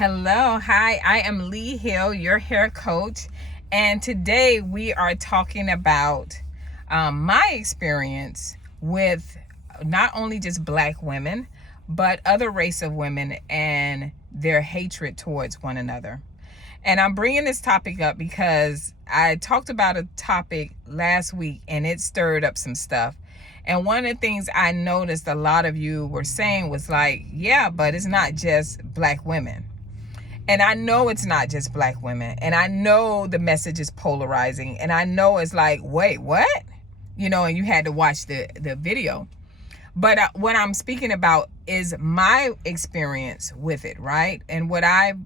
Hello, hi, I am Lee Hill, your hair coach, and today we are talking about my experience with not only just Black women, but other race of women and their hatred towards one another. And I'm bringing this topic up because I talked about a topic last week and it stirred up some stuff. And one of the things I noticed a lot of you were saying was like, yeah, but it's not just Black women. And I know it's not just Black women. And I know the message is polarizing. And I know it's like, wait, what? And you had to watch the video. But what I'm speaking about is my experience with it, right? And what I've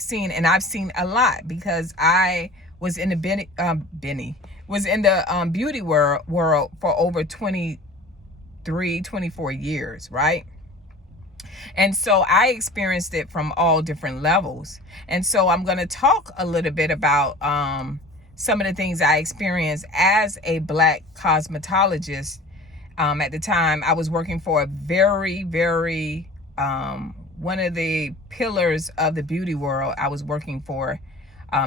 seen, and I've seen a lot because I was in the beauty world for over 23, 24 years, right? And so I experienced it from all different levels. And so I'm going to talk a little bit about some of the things I experienced as a Black cosmetologist. At the time, I was working for a very, very, one of the pillars of the beauty world. I was working for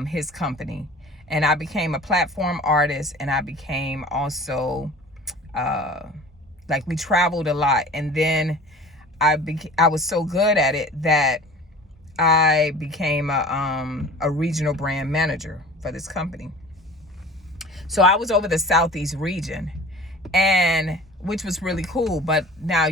his company. And I became a platform artist, and I became also, we traveled a lot. And then I was so good at it that I became a regional brand manager for this company. So I was over the Southeast region, and which was really cool. But now,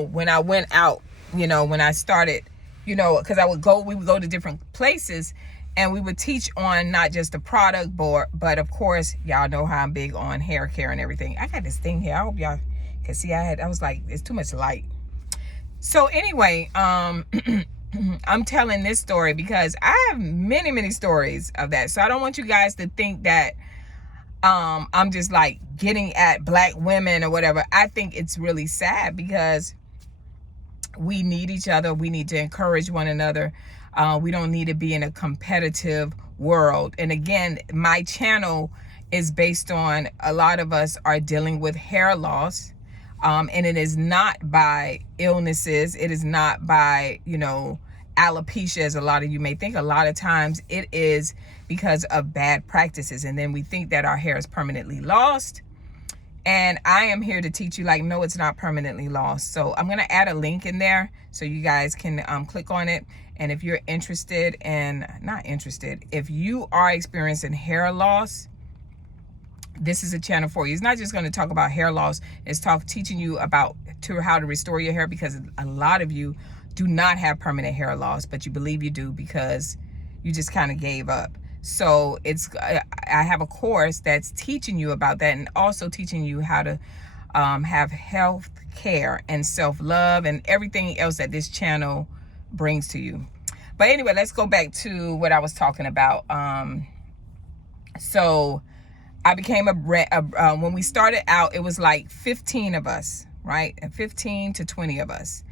when I went out, when I started, because we would go to different places and we would teach on not just the product, but of course, y'all know how I'm big on hair care and everything. I got this thing here. I hope y'all can see. I was like, it's too much light. So anyway, I'm telling this story because I have many, many stories of that. So I don't want you guys to think that I'm just like getting at Black women or whatever. I think it's really sad because we need each other. We need to encourage one another. We don't need to be in a competitive world. And again, my channel is based on a lot of us are dealing with hair loss. And it is not by illnesses. It is not by, alopecia, as a lot of you may think. A lot of times it is because of bad practices. And then we think that our hair is permanently lost. And I am here to teach you, no, it's not permanently lost. So I'm going to add a link in there so you guys can click on it. And if you're interested if you are experiencing hair loss, this is a channel for you. It's not just going to talk about hair loss. It's teaching you about how to restore your hair, because a lot of you do not have permanent hair loss, but you believe you do because you just kind of gave up. So I have a course that's teaching you about that, and also teaching you how to have health care and self-love and everything else that this channel brings to you. But anyway, let's go back to what I was talking about. So I became when we started out, it was like 15 of us, right? 15 to 20 of us.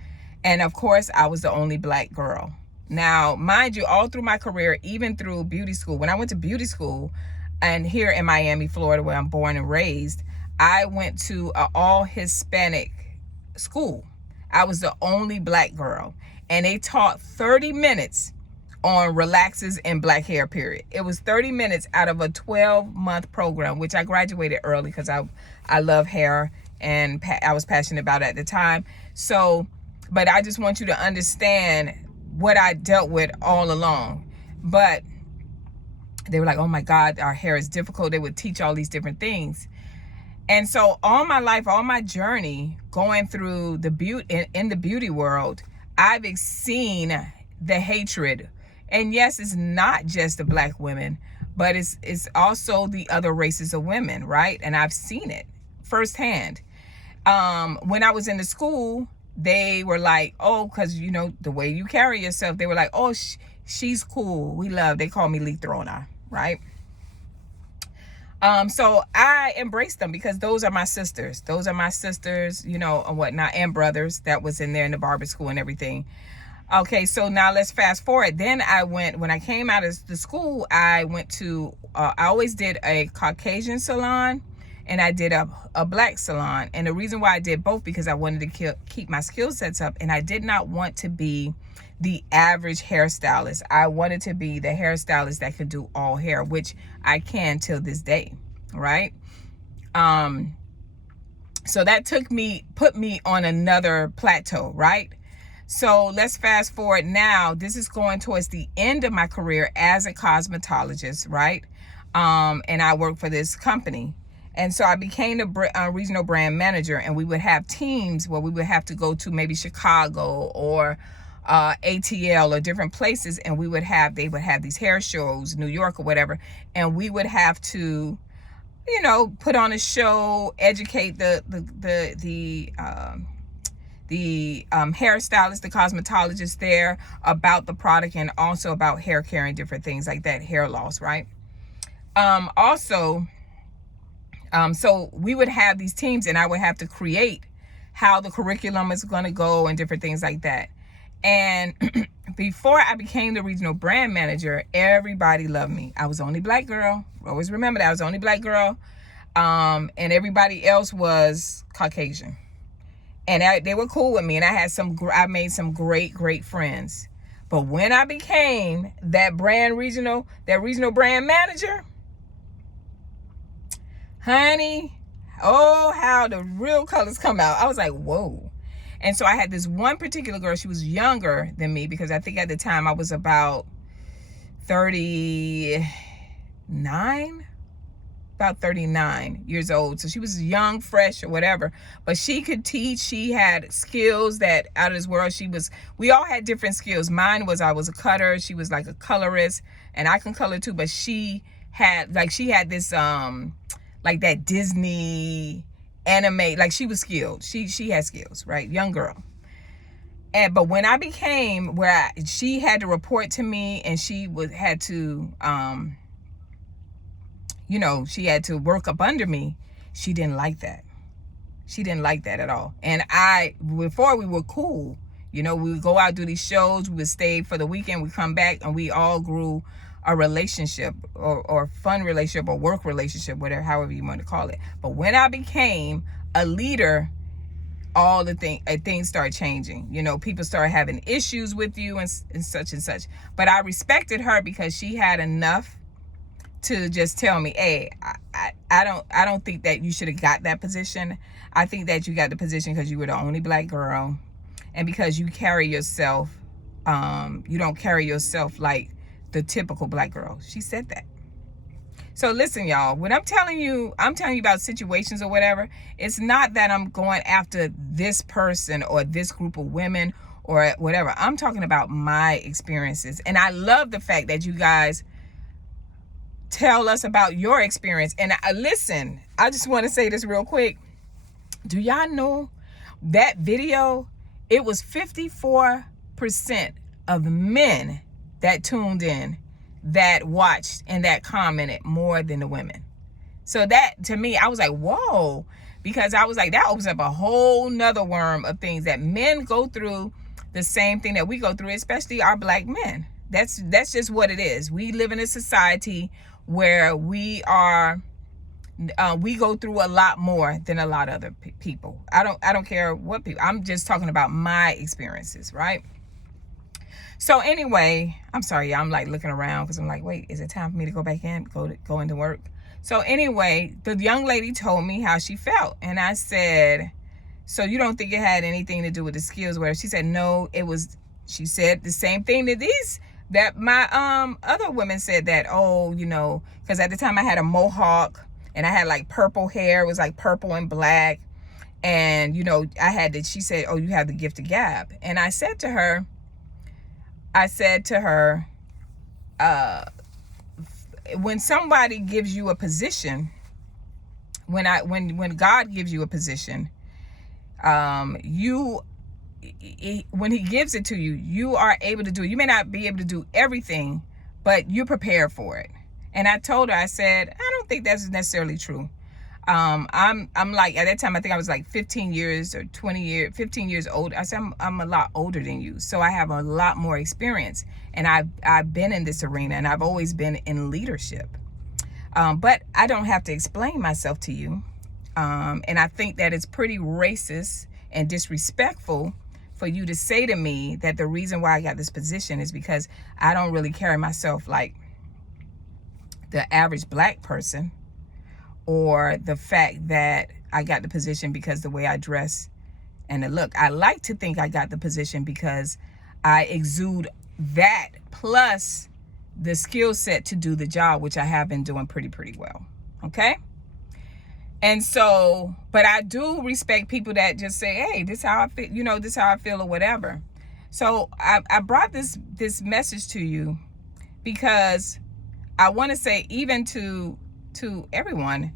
And of course, I was the only Black girl. Now, mind you, all through my career, even through beauty school, when I went to beauty school, and here in Miami, Florida, where I'm born and raised, I went to an all Hispanic school. I was the only Black girl. And they taught 30 minutes on relaxes and Black hair, period. It was 30 minutes out of a 12-month program, which I graduated early because I love hair and I was passionate about it at the time. So, but I just want you to understand what I dealt with all along. But they were like, oh my God, our hair is difficult. They would teach all these different things. And so all my life, all my journey going through the beauty in the beauty world, I've seen the hatred. And yes, it's not just the Black women, but it's also the other races of women, right? And I've seen it firsthand. When I was in the school, they were like, oh, because, the way you carry yourself, they were like, oh, she's cool. They call me Lee Throna, right? So I embraced them because those are my sisters. Those are my sisters, and whatnot, and brothers that was in there in the barber school and everything. Okay, so now let's fast forward. Then when I came out of the school, I went to, I always did a Caucasian salon and I did a black salon. And the reason why I did both, because I wanted to keep my skill sets up, and I did not want to be the average hairstylist. I wanted to be the hairstylist that could do all hair, which I can till this day, right? So that put me on another plateau, right? So let's fast forward now. This is going towards the end of my career as a cosmetologist, right? And I work for this company. And so I became a regional brand manager, and we would have teams where we would have to go to maybe Chicago or ATL or different places, and they would have these hair shows, New York or whatever, and we would have to, you know, put on a show, educate the hairstylist, the cosmetologist there about the product, and also about hair care and different things like that, hair loss, right? So we would have these teams, and I would have to create how the curriculum is going to go and different things like that. And before I became the regional brand manager, everybody loved me. I was the only black girl. Always remember that I was the only black girl. And everybody else was Caucasian. And they were cool with me. And I made some great friends. But when I became that regional brand manager, honey, oh, how the real colors come out. I was like, whoa. And so I had this one particular girl. She was younger than me, because I think at the time I was about 39 years old. So she was young, fresh, or whatever, but she could teach. She had skills that out of this world. We all had different skills. Mine was, I was a cutter. She was like a colorist, and I can color too, but she had this, like that Disney anime, like she was skilled. She had skills, right? Young girl. But when I became she had to report to me, and she had to, you know, she had to work up under me. She didn't like that. She didn't like that at all. And before, we were cool. You know, we would go out, do these shows, we would stay for the weekend, we come back, and we all grew a relationship, or fun relationship, or work relationship, whatever, however you want to call it. But when I became a leader, all the things start changing. You know, people start having issues with you and such and such. But I respected her because she had enough to just tell me, hey, I don't think that you should have got that position. I think that you got the position because you were the only black girl, and because you carry yourself, you don't carry yourself like the typical black girl. She said that. So listen, y'all, when I'm telling you about situations or whatever, it's not that I'm going after this person or this group of women or whatever. I'm talking about my experiences. And I love the fact that you guys tell us about your experience. And listen, I just want to say this real quick. Do y'all know that video, it was 54% of men that tuned in, that watched, and that commented more than the women. So that, to me, I was like, whoa, because I was like, that opens up a whole nother worm of things that men go through, the same thing that we go through, especially our black men. That's just what it is. We live in a society where we go through a lot more than a lot of other people. I don't care what people. I'm just talking about my experiences, right? So anyway, I'm sorry, I'm like looking around because I'm like, wait, is it time for me to go back in, go into work? So anyway, the young lady told me how she felt, and I said, so you don't think it had anything to do with the skills? Where she said, no, it was. She said the same thing that my other women said, that, oh, you know, because at the time I had a mohawk and I had like purple hair. It was like purple and black, and you know, she said, oh, you have the gift of gab. And I said to her, when somebody gives you a position, when God gives you a position, when he gives it to you, you are able to do it. You may not be able to do everything, but you're prepared for it. And I told her, I said, I don't think that's necessarily true. I'm like, at that time, I think I was like 15 years old. I said, I'm a lot older than you. So I have a lot more experience, and I've been in this arena, and I've always been in leadership. But I don't have to explain myself to you. And I think that it's pretty racist and disrespectful for you to say to me that the reason why I got this position is because I don't really carry myself like the average black person, or the fact that I got the position because the way I dress and the look. I like to think I got the position because I exude that plus the skill set to do the job, which I have been doing pretty well. Okay. And so, but I do respect people that just say, hey, this is how I feel, this is how I feel or whatever. So I brought this message to you because I want to say, even to everyone,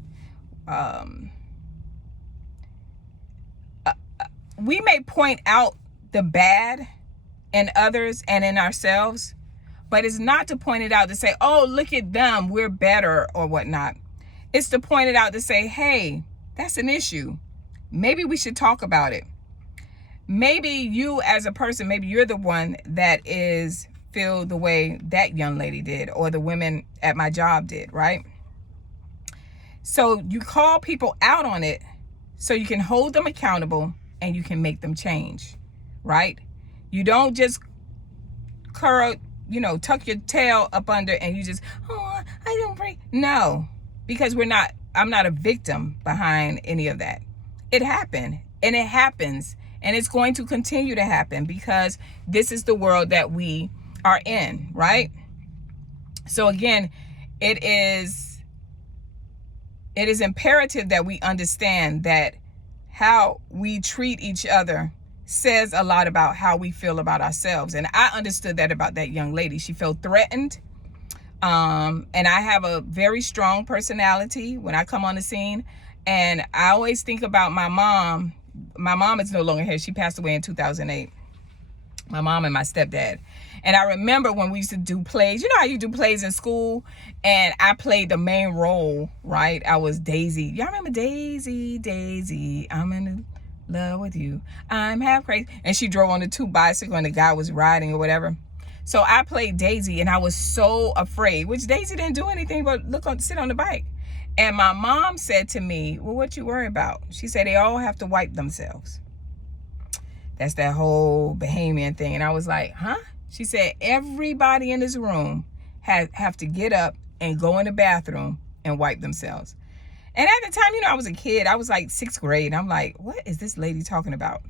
we may point out the bad in others and in ourselves, but it's not to point it out to say, oh, look at them, we're better or whatnot. It's to point it out to say, hey, that's an issue. Maybe we should talk about it. Maybe you as a person, maybe you're the one that feel the way that young lady did, or the women at my job did, right? So you call people out on it so you can hold them accountable and you can make them change, right? You don't just curl, tuck your tail up under and you just, oh, I don't break. No, because I'm not a victim behind any of that. It happened and it happens and it's going to continue to happen because this is the world that we are in, right? So again, it is imperative that we understand that how we treat each other says a lot about how we feel about ourselves. And I understood that about that young lady. She felt threatened. And I have a very strong personality when I come on the scene. And I always think about my mom. My mom is no longer here. She passed away in 2008. My mom and my stepdad. And I remember when we used to do plays, how you do plays in school, and I played the main role, right? I was Daisy. Y'all remember Daisy, I'm in love with you. I'm half crazy. And she drove on the 2 bicycle and the guy was riding or whatever. So I played Daisy and I was so afraid, which Daisy didn't do anything but sit on the bike. And my mom said to me, well, what you worry about? She said, they all have to wipe themselves. That's that whole Bahamian thing. And I was like, huh? She said, everybody in this room have to get up and go in the bathroom and wipe themselves. And at the time, I was a kid. I was like 6th grade. I'm like, what is this lady talking about?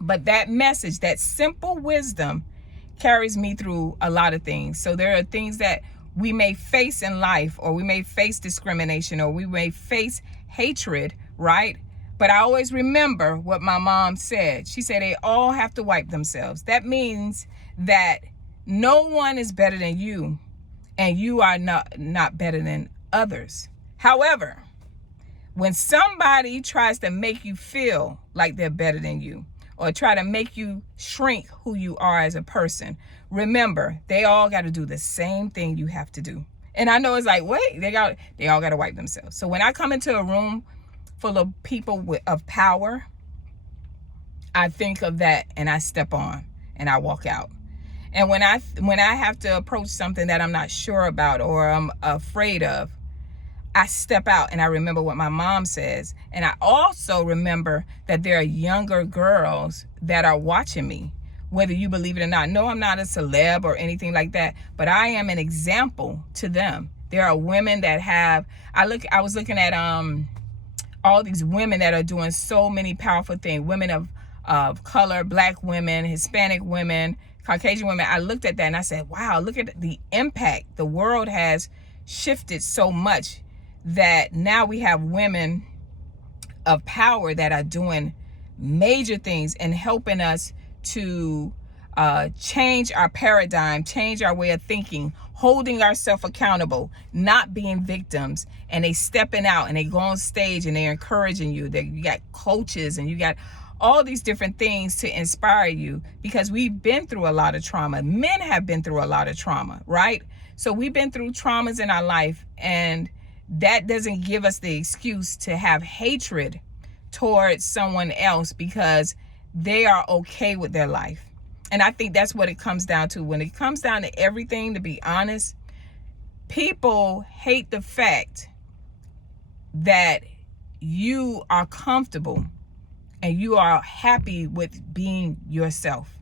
But that message, that simple wisdom carries me through a lot of things. So there are things that we may face in life, or we may face discrimination, or we may face hatred, right? But I always remember what my mom said. She said they all have to wipe themselves. That means that no one is better than you, and you are not better than others. However, when somebody tries to make you feel like they're better than you, or try to make you shrink who you are as a person, remember, they all got to do the same thing you have to do. And I know it's like, wait, they all got to wipe themselves. So when I come into a room full of people of power, I think of that and I step on and I walk out. And when I have to approach something that I'm not sure about or I'm afraid of, I step out and I remember what my mom says. And I also remember that there are younger girls that are watching me, whether you believe it or not. No, I'm not a celeb or anything like that, but I am an example to them. There are women that I was looking at all these women that are doing so many powerful things, women of color, Black women, Hispanic women, Caucasian women. I looked at that and I said, wow, look at the impact. The world has shifted so much that now we have women of power that are doing major things and helping us to change our paradigm, change our way of thinking, holding ourselves accountable, not being victims. And they stepping out and they go on stage and they're encouraging you. You got coaches and you got all these different things to inspire you, because we've been through a lot of trauma. Men have been through a lot of trauma, right? So we've been through traumas in our life, and that doesn't give us the excuse to have hatred towards someone else because they are okay with their life. And I think that's what it comes down to. When it comes down to everything, to be honest, people hate the fact that you are comfortable and you are happy with being yourself.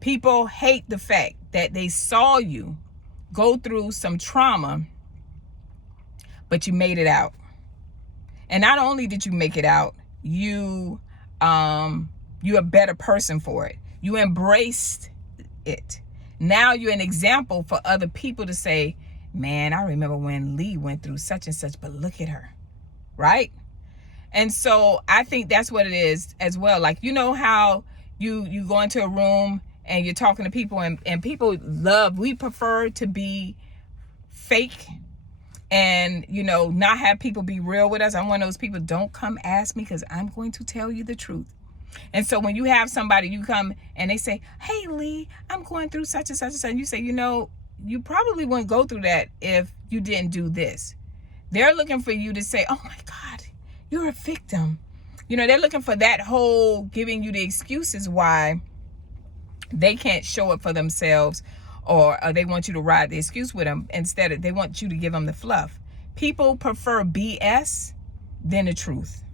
People hate the fact that they saw you go through some trauma, but you made it out. And not only did you make it out, you're a better person for it. You embraced it. Now you're an example for other people to say, man, I remember when Lee went through such and such, but look at her, right? And so I think that's what it is as well. Like, you know how you go into a room and you're talking to people and people we prefer to be fake and, not have people be real with us. I'm one of those people, don't come ask me because I'm going to tell you the truth. And so when you have somebody, you come and they say, hey, Lee, I'm going through such and such and such. And you say, you probably wouldn't go through that if you didn't do this. They're looking for you to say, oh my God, you're a victim. They're looking for that whole giving you the excuses why they can't show up for themselves, or they want you to ride the excuse with them. Instead, they want you to give them the fluff. People prefer BS than the truth.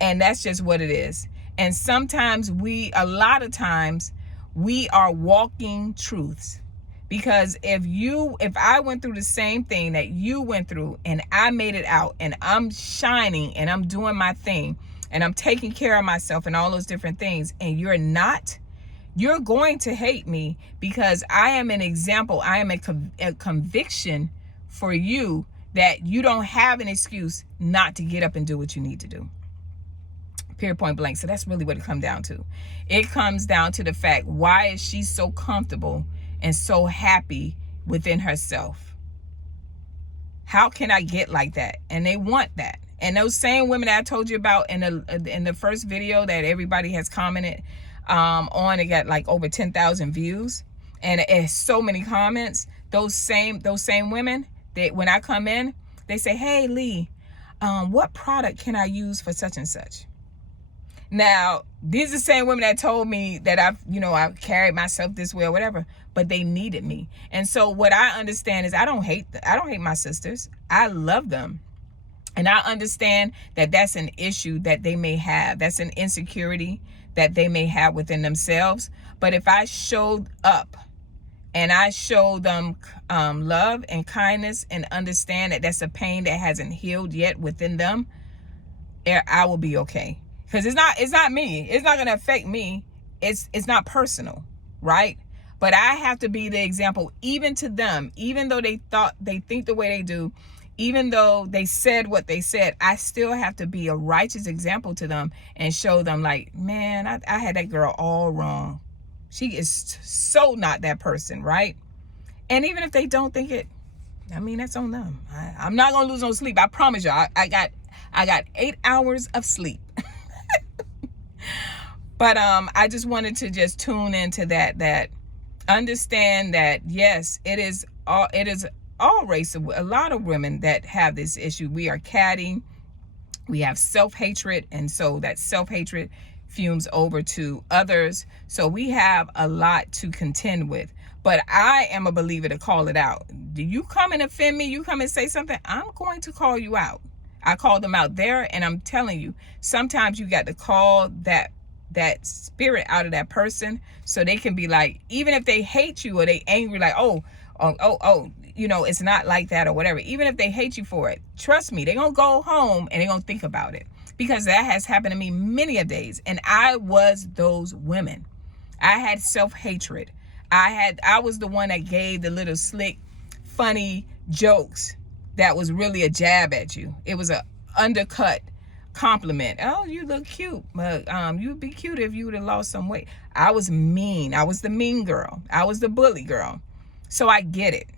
And that's just what it is. And sometimes a lot of times we are walking truths. Because if I went through the same thing that you went through and I made it out and I'm shining and I'm doing my thing and I'm taking care of myself and all those different things, and you're not, you're going to hate me because I am an example. I am a conviction for you that you don't have an excuse not to get up and do what you need to do. Period, point blank. So that's really what it comes down to. It comes down to the fact, why is she so comfortable and so happy within herself? How can I get like that? And they want that. And those same women that I told you about in the first video that everybody has commented on, it got like over 10,000 views and it has so many comments. Those same women, when I come in, they say, hey, Lee, what product can I use for such and such? Now, these are the same women that told me that I've carried myself this way or whatever, but they needed me. And so what I understand is I don't hate my sisters. I love them. And I understand that that's an issue that they may have. That's an insecurity that they may have within themselves. But if I showed up and I show them love and kindness and understand that that's a pain that hasn't healed yet within them, I will be okay. Because it's not me. It's not going to affect me. It's not personal, right? But I have to be the example even to them, even though they think the way they do, even though they said what they said, I still have to be a righteous example to them and show them like, man, I had that girl all wrong. She is so not that person, right? And even if they don't think it, that's on them. I'm not going to lose no sleep. I promise you, I got 8 hours of sleep. But I just wanted to just tune into that understand that, yes, it is all race, a lot of women that have this issue. We are catty. We have self-hatred. And so that self-hatred fumes over to others. So we have a lot to contend with. But I am a believer to call it out. Do you come and offend me? You come and say something, I'm going to call you out. I called them out there, and I'm telling you, sometimes you got to call that spirit out of that person so they can be like, even if they hate you or they angry, like, oh, it's not like that or whatever. Even if they hate you for it, trust me, they're going to go home and they're going to think about it, because that has happened to me many a days. And I was those women. I had self-hatred. I was the one that gave the little slick, funny jokes that was really a jab at you. It was a undercut compliment. Oh, you look cute, but you'd be cute if you would have lost some weight. I was mean. I was the mean girl. I was the bully girl. So I get it.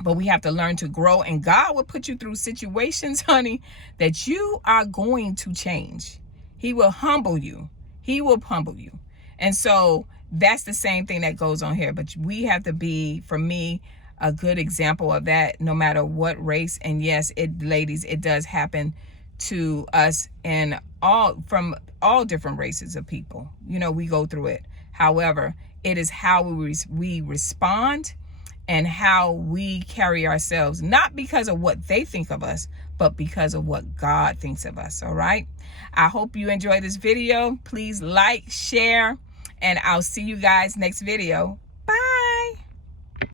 But we have to learn to grow, and God will put you through situations, honey, that you are going to change. He will humble you. He will humble you. And so that's the same thing that goes on here. But we have to be, for me, a good example of that, no matter what race. And yes, ladies, it does happen to us from all different races of people. We go through it. However, it is how we respond and how we carry ourselves, not because of what they think of us, but because of what God thinks of us. All right. I hope you enjoy this video. Please like, share, and I'll see you guys next video.